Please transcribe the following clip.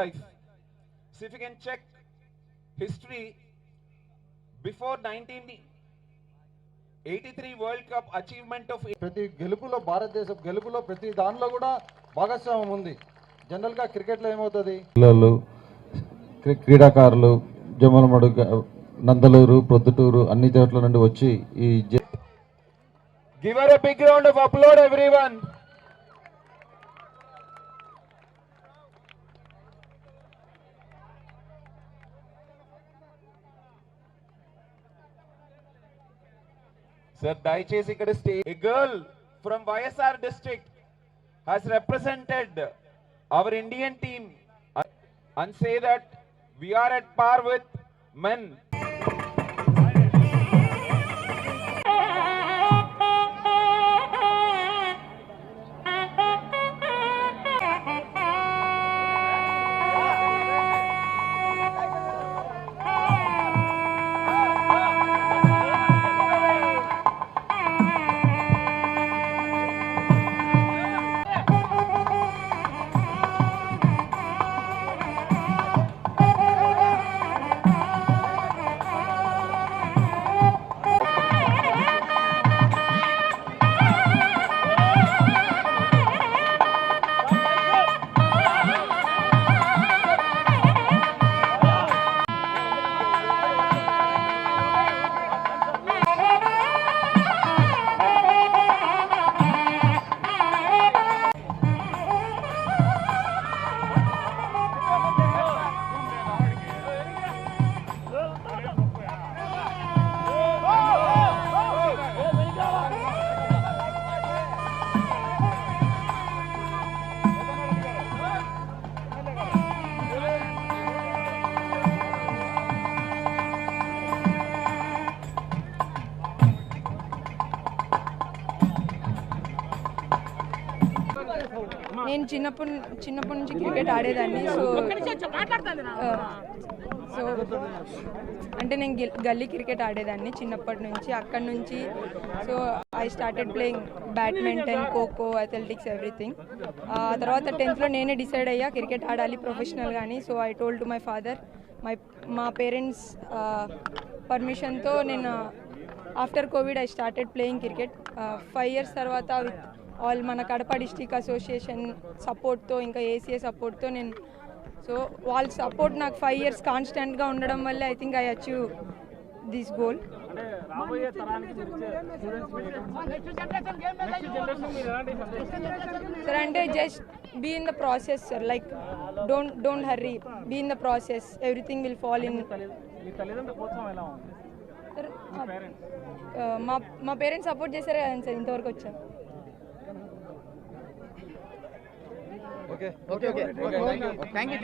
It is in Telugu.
life. So if you can check history, before 1983 World Cup achievement of ప్రతి గెలుపులో భారతదేశం గెలుపులో ప్రతి దానిలో కూడా భాగస్వామ్యం ఉంది. జనరల్గా క్రికెట్లో ఏమవుతుంది, పిల్లలు క్రీడాకారులు జమ్మలమడు, నందలూరు, ప్రొద్దుటూరు అన్ని చోట్ల నుండి వచ్చి ఈ give her a big round of applause everyone. Sir, దయచేసి ఇక్కడ a girl from YSR district has represented our Indian team and say that we are at par with men. నేను చిన్నప్పటి నుంచి క్రికెట్ ఆడేదాన్ని. సో అంటే నేను గల్లీ క్రికెట్ ఆడేదాన్ని చిన్నప్పటి నుంచి. అక్కడి నుంచి so I started playing badminton, kho kho, athletics, everything. ఆ తర్వాత 10th నేనే డిసైడ్ అయ్యా క్రికెట్ ఆడాలి ప్రొఫెషనల్ కానీ. So I told to my father. మా పేరెంట్స్ పర్మిషన్తో నేను after Covid I started playing cricket. 5 years తర్వాత విత్ ఆల్ మన కడప డిస్ట్రిక్ట్ అసోసియేషన్ సపోర్ట్తో, ఇంకా ఏసీఏ సపోర్ట్తో నేను, సో వాళ్ళ సపోర్ట్ నాకు 5 years కాన్స్టెంట్గా ఉండడం వల్ల I think I achieve this goal. Sir అంటే just be in the process sir, like don't hurry, be in the process, everything will fall in. మా పేరెంట్స్ సపోర్ట్ చేశారు కదా సార్ ఇంతవరకు వచ్చారు. Okay thank you